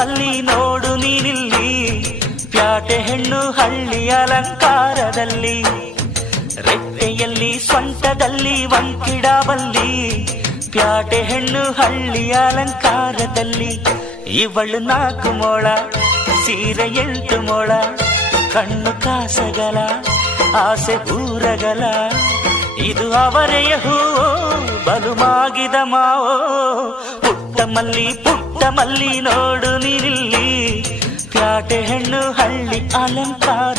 ಮಲ್ಲಿ ನೋಡು ನೀನಿಲ್ಲಿ, ಪ್ಯಾಟೆ ಹೆಣ್ಣು ಹಳ್ಳಿ ಅಲಂಕಾರದಲ್ಲಿ, ರೆಟ್ಟೆಯಲ್ಲಿ ಸೊಂಟದಲ್ಲಿ ವಂಕಿಡಾಬಲ್ಲಿ, ಪ್ಯಾಟೆ ಹೆಣ್ಣು ಹಳ್ಳಿ ಅಲಂಕಾರದಲ್ಲಿ. ಇವಳು 4 ಮೊಳ, ಸೀರೆ 8 ಮೊಳ, ಕಣ್ಣು ಕಾಸಗಲ, ಆಸೆ ಊರಗಲ, ಇದು ಅವರೆಯ ಹೂವೋ ಬಲು ಮಾಗಿದ ಮಾವೋ. ಪುಟ್ಟ ಮಲ್ಲಿ ನೋಡು ನೀನಿಲ್ಲಿ, ಪ್ಯಾಟೆ ಹೆಣ್ಣು ಹಳ್ಳಿ ಅಲಂಕಾರ.